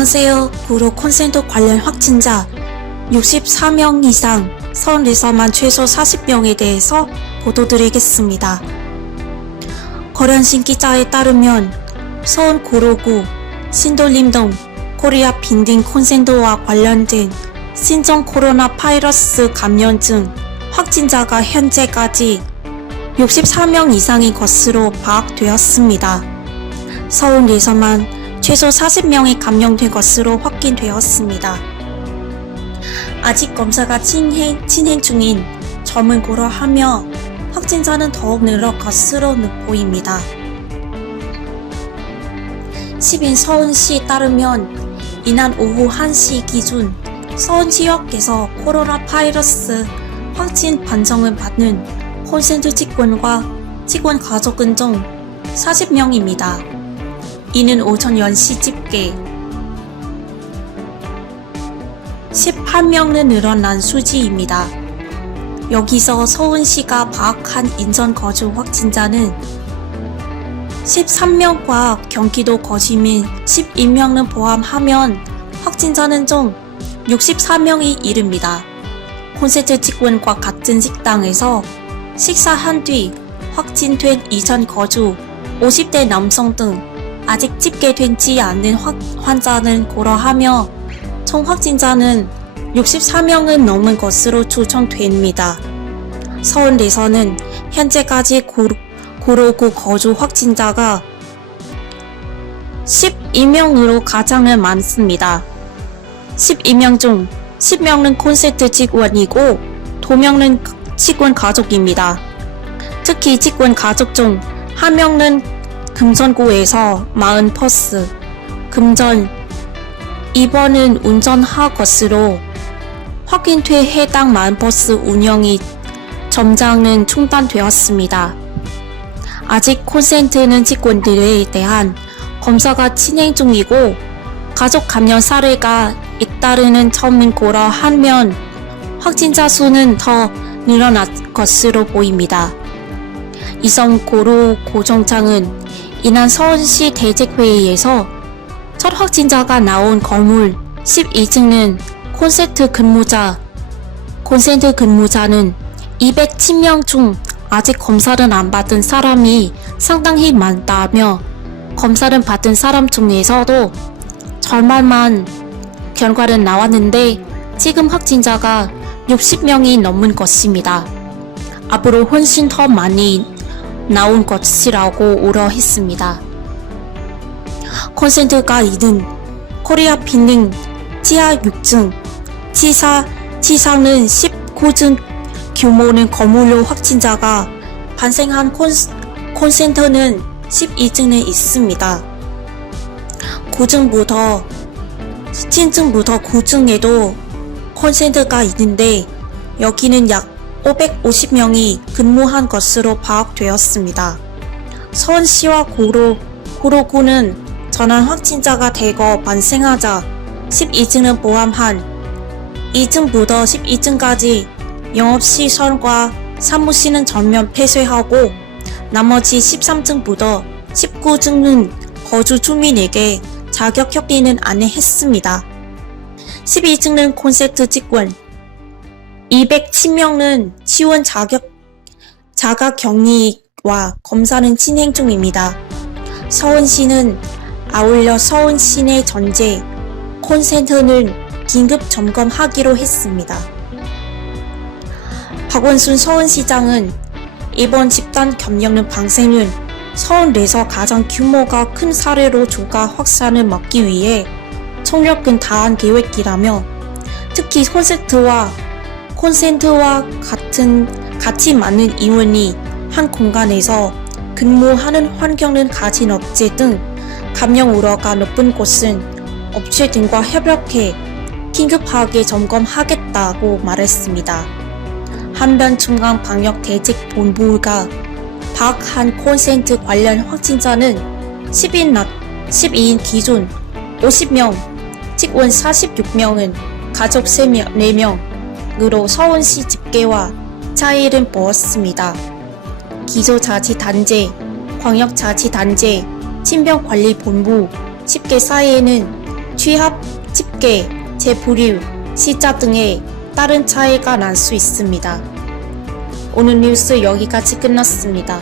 안녕하세요. 구로 콘센트 관련 확진자 64명 이상 서울에서만 최소 40명에 대해서 보도드리겠습니다. 거란신 기자에 따르면 서울 구로구, 신돌림 등 코리아 빈딩 콘센트와 관련된 신종 코로나 바이러스 감염증 확진자가 현재까지 64명 이상인 것으로 파악되었습니다. 서울에서만 최소 40명이 감염된 것으로 확인되었습니다. 아직 검사가 진행 중인 점은 고려하며 확진자는 더욱 늘어 것으로 보입니다. 10일 서울시에 따르면 이날 오후 1시 기준 서울 지역에서 코로나 바이러스 확진 판정을 받는 콘센트 직원과 직원 가족은 총 40명입니다. 이는 오전 10시 집계 18명은 늘어난 수치입니다. 여기서 서울시가 파악한 인천 거주 확진자는 13명과 경기도 거주민 12명을 포함하면 확진자는 총 64명이 이릅니다. 콘센트 직원과 같은 식당에서 식사한 뒤 확진된 이천 거주 50대 남성 등 아직 집계되지 않은 환자는 고려하며 총 확진자는 64명은 넘은 것으로 추정됩니다. 서울에서는 현재까지 구로구 거주 확진자가 12명으로 가장 많습니다. 12명 중 10명은 콘센트 직원이고 2명은 직원 가족입니다. 특히 직원 가족 중 1명은 금천구에서 마흔버스, 금전 2번은 운전할 것으로 확인돼 해당 마흔버스 운영이 점장은 중단되었습니다. 아직 콘센트는 직원들에 대한 검사가 진행 중이고 가족 감염 사례가 잇따르는 점을 고려하면 확진자 수는 더 늘어날 것으로 보입니다. 이성 고로고정장은 이날 서울시 대책회의에서 첫 확진자가 나온 건물 12층은 콘센트 근무자는 210명 중 아직 검사를 안 받은 사람이 상당히 많다며 검사를 받은 사람 중에서도 절반만 결과는 나왔는데 지금 확진자가 60명이 넘은 것입니다. 앞으로 훨씬 더 많이 나온 것이라고 우려했습니다. 콘센트가 있는 코리아 빈딩 지하 6층, 지상은 19층 규모는 건물로 확진자가 발생한 콘센트는 12층에 있습니다. 9층부터 9층에도 콘센트가 있는데 여기는 약 550명이 근무한 것으로 파악되었습니다. 서울시와 구로구는 전환 확진자가 대거 발생하자 12층을 포함한 2층부터 12층까지 영업시설과 사무실은 전면 폐쇄하고 나머지 13층부터 19층은 거주 주민에게 자격 격리는 안내했습니다. 12층은 콘센트 직원 210명은 치원 자가 격리와 검사는 진행 중입니다. 서울시는 아울러 서울 시내 전체 콘센트를 긴급 점검하기로 했습니다. 박원순 서울시장은 이번 집단 감염 방생은 서울에서 가장 규모가 큰 사례로 조가 확산을 막기 위해 총력은 다한 계획이라며 특히 콘센트와 같이 많은 인원이 한 공간에서 근무하는 환경을 가진 업체 등 감염 우려가 높은 곳은 업체 등과 협력해 긴급하게 점검하겠다고 말했습니다. 한편 중앙방역대책본부가 파악한 콘센트 관련 확진자는 12일 기준 50명, 직원 46명은 가족 4명으로 서울시 집계와 차이를 보였습니다. 기초자치단체, 광역자치단체, 친병관리본부 집계 사이에는 취합, 집계, 재보류, 시자 등의 다른 차이가 날 수 있습니다. 오늘 뉴스 여기까지 끝났습니다.